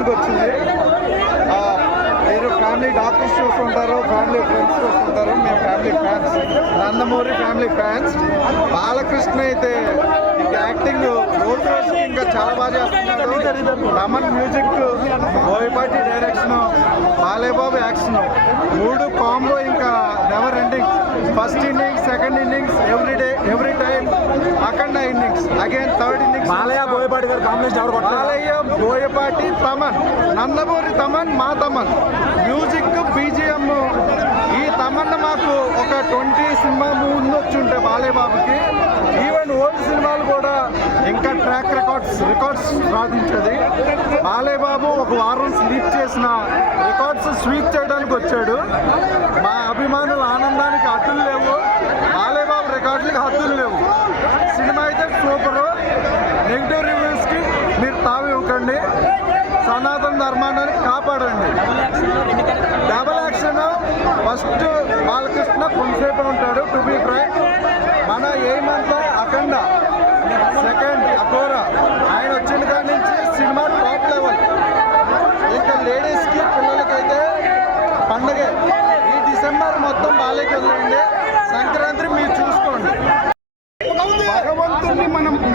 చేయడానికి వచ్చింది. మీరు ఫ్యామిలీ డాక్టర్స్ చూస్తుంటారు, ఫ్యామిలీ ఫ్రెండ్స్ చూస్తుంటారు, మేము family fans, Nandamuri family fans. Balakrishna అయితే ఇంకా యాక్టింగ్ రోజు రోజుకి ఇంకా చాలా బాగా చేస్తున్నాడు. రమన్ మ్యూజిక్, బోయపాటి డైరెక్షన్, బాలేబాబు యాక్షన్, మూడు కాంబో ఇంకా never ending. First innings, second innings, every time Akhanda innings, again third innings. Balayya Boyapati గారు కాంబినేషన్. బాలయ్య, బోయపాటి, తమన్, నందమూరి తమన్, మా తమన్. Music, BGM. ఈ తమన్ మాకు ఒక 20 సినిమా ముందు వచ్చి ఉంటే బాలయ్య బాబుకి, ఈవెన్ ఓల్డ్ సినిమాలు కూడా ఇంకా ట్రాక్ రికార్డ్స్ సాధించేది. బాలయ్య బాబు ఒక వారం స్లీప్ చేసిన రికార్డ్స్ స్వీప్ చేయడానికి వచ్చాడు. మా అభిమానుల ఆనందానికి హద్దులు లేవు, బాలయ్య బాబు రికార్డులకి హద్దులు లేవు. సినిమా అయితే సూపరు. నెగిటివ్ రివ్యూస్కి మీరు తావివ్వకండి, సనాతన ధర్మాన్ని కాపాడండి. Double action. ఫస్ట్ బాలకృష్ణ కొంతసేపు ఉంటాడు, టు బీ ఫ్రాంక్. మన ఏమంతా అఖండ, సెకండ్ అఘోరా. ఆయన వచ్చిన కాడి నుంచి సినిమా టాప్ లెవెల్. ఇంకా లేడీస్కి, పిల్లలకైతే పండగే. ఈ డిసెంబర్ మొత్తం బాలయ్యకి వదిలేయండి, సంక్రాంతి మీరు చూసుకోండి. భగవంతుడిని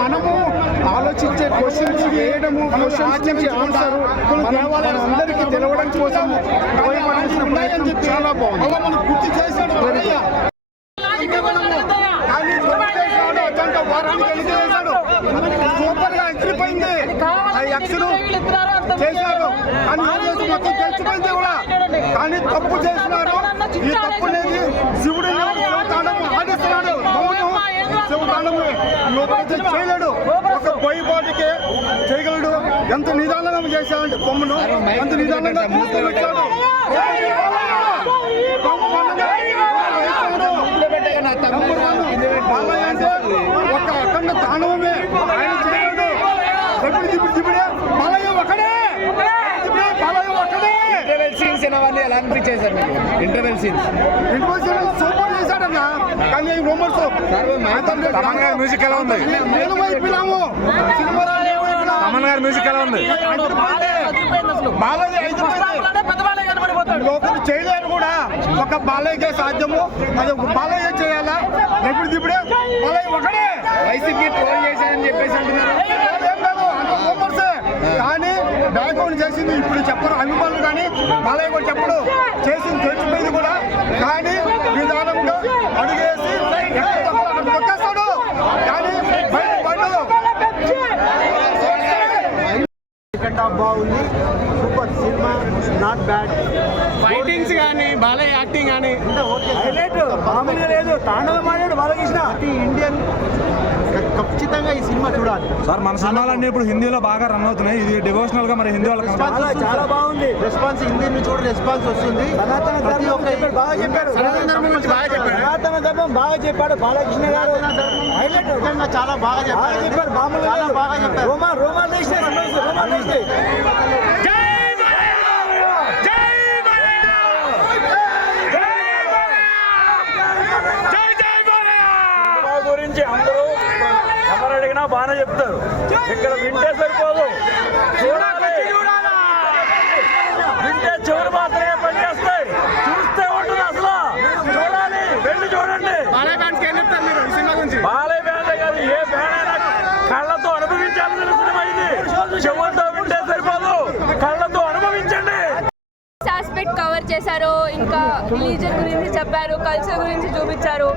మనము ఆలోచించే క్వశ్చన్స్ వేయడము, క్వశ్చన్స్ నుంచి ఆన్సర్ అందరికీ తెలవడం కోసం చాలా బాగుంది. మనం గుర్తు చేశాడు సూపర్ గా ఎక్కిపోయింది. యాక్షన్ చేశారు కానీ మొత్తం తెలిసిపోయింది కూడా. కానీ తప్పు చేసినారు. ఈ తప్పు అనేది శివుడు ఆడిస్తున్నాడు. చేయలేడు, ఒక బోయపాటికే చేయగలడు. ఎంత నిదానంగా చేశాడంటే బొమ్మను అంత నిదానంగా తీసుకొని వచ్చాడు. ఒక అఖండ తాండవమే. ఆయన చేయలేడు. ఇప్పుడే బాలయ్య ఒకడే, బాలయ్య ఒకడే. ఇంటర్వెల్ సీన్స్ ఎలా అనిపించాయి సార్ మీకు? ఇంటర్వెల్ సీన్స్ సూపర్ చేశాడన్న. కానీ రూమర్స్ తమన్ గారి మ్యూజిక్ ఎలా ఉంది? తమన్ గారి మ్యూజిక్ ఎలా ఉంది? బాలయ్య లోపల చేయలేరు కూడా. ఒక బాలయ్యకే సాధ్యము, అది బాలయ్య చేయాలా. ఇప్పుడే బాలయ్య ఒకడే. వైసీపీ ట్రోల్ చేశారని చెప్పేసి అంటున్నారు. కానీ బ్యాక్గ్రౌండ్ చేసింది ఇప్పుడు చెప్పరు అభిమానులు, కానీ బాలయ్య కూడా చెప్పడు. చేసింది తెలిసిపోయింది కూడా. కానీ విధానంగా అడుగేసి కొట్టేస్తాడు. కానీ బయటపడ్డాడు. సెకండ్ హాఫ్ బాగుంది, super cinema, not bad. Fightings కానీ బాలయ్య యాక్టింగ్ కానీ హైలైట్ మామూలుగా లేదు. తాండవం ఆడాడు బాలకృష్ణ. ఇండియన్ ఖచ్చితంగా ఈ సినిమా చూడాలి సార్. మన సినిమాలన్నీ ఇప్పుడు హిందీలో బాగా రన్ అవుతున్నాయి. ఇది డివోషనల్ గా మరి హిందీ వాళ్ళకి చాలా బాగుంది రెస్పాన్స్. హిందీ నుంచి కూడా రెస్పాన్స్ వస్తుంది. సనాతన ధర్మం బాగా చెప్పాడు. సనాతన ధర్మం బాగా చెప్పాడు బాలకృష్ణ గారు. హైలైట్ చాలా బాగా చెప్పాడు. మామూలుగా బాగా చెప్పారు. రోమాలు గురించి అందరూ ఎవరు అడిగినా బాగానే చెప్తారు. ఇక్కడ వింటే సరిపోదు, చూడాలి. వింటే చెవులు మాత్రమే పనిచేస్తాయి, చూస్తే ఉంటుంది అసలు. చూడాలి, వెళ్ళి చూడండి. బాలయ్య బ్యాండ్ కాదు, ఏ బ్యాండ్ అయినా కళ్ళతో అనుభవించాల్సిన సినిమా ఇది. చెవులతో వింటే సరిపోదు, కళ్ళతో అనుభవించండి. ఆస్పెక్ట్ కవర్ చేశారు, ఇంకా రిలీజన్ గురించి చెప్పారు, కల్చర్ గురించి చూపించారు,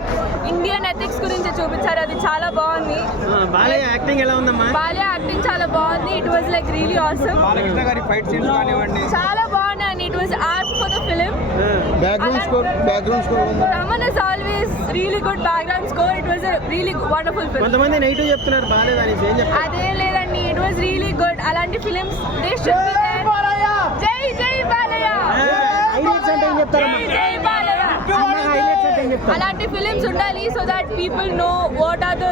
ఇండియన్ ఎథిక్స్ గురించి చూపించారు. అది చాలా బాగుంది. బాలయ్య యాక్టింగ్ ఎలా ఉందమ్మా? బాలయ్య యాక్టింగ్ చాలా బాగుంది. It was like really awesome. Balakrishna గారి ఫైట్ సీన్స్ కానివ్వండి చాలా బాగున్నాయి. And it was art for the film. Background score Taman is always really good background score. It was a really wonderful film. కొంతమంది negative చెప్తున్నారు బాలేదు అని. ఏం చెప్తారు? అదే లేదండి, ఇట్ వాజ్ రియలీ గుడ్. అలాంటి films they should be there. జై జై బాలయ్య. హైలైట్స్ అంటే ఏం చెప్తారు? జై బాలయ్య. అలాంటి ఫిలిమ్స్ ఉండాలి, so that people know what are the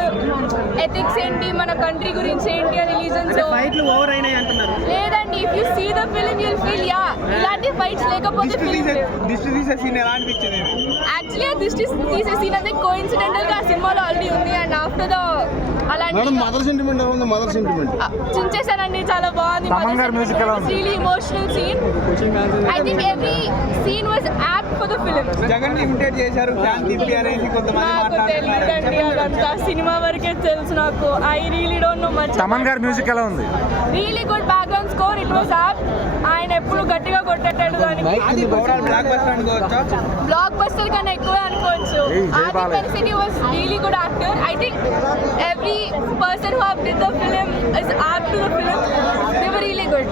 ethics ఏంటి, మన కంట్రీ గురించి ఏంటి, రిలీజన్స్. ఫైట్లు ఓవర్ అయినాయి అంటున్నారు. లేదండి, if you see the film you will feel yeah ఇలాంటి ఫైట్స్ లేకపోతే దిష్టి తీసే సీన్ ఎలా అనిపించింది? యాక్చువల్లీ దిష్టి తీసే సీన్ అనేది కోఇన్సిడెంటల్ గా ఆ సినిమాలో ఆల్రెడీ ఉంది. అండ్ ఆఫ్టర్ ద అలా మదర్ సెంటిమెంట్ ఉంది. మదర్ సెంటిమెంట్ చుంచేసానండి, చాలా బాగుంది. తమన్ గారి music ఎలా ఉంది? Really emotional scene. I think every scene was apt for the film. Jagan imitate చేశారు ఫ్యాన్ తిప్పి అనేసి కొంతమంది నాకు తెలియదండి అదంతా, సినిమా వరకే తెలుసు నాకు. I really don't know much. Thaman గారి మ్యూజిక్ ఎలా ఉంది? Really good background score. It was apt. ఆయన ఎప్పుడు గట్టిగా కొట్టేటాడు దానికి. బ్లాక్ బస్టర్ అనుకోవచ్చా? బ్లాక్ బస్టర్ కన్నా ఎక్కువ అనుకోవచ్చు. జై ఆది బాలయ్య. పెన్సిటీ was really good actor. I think every person who have did the film is apt to the film. They were really good.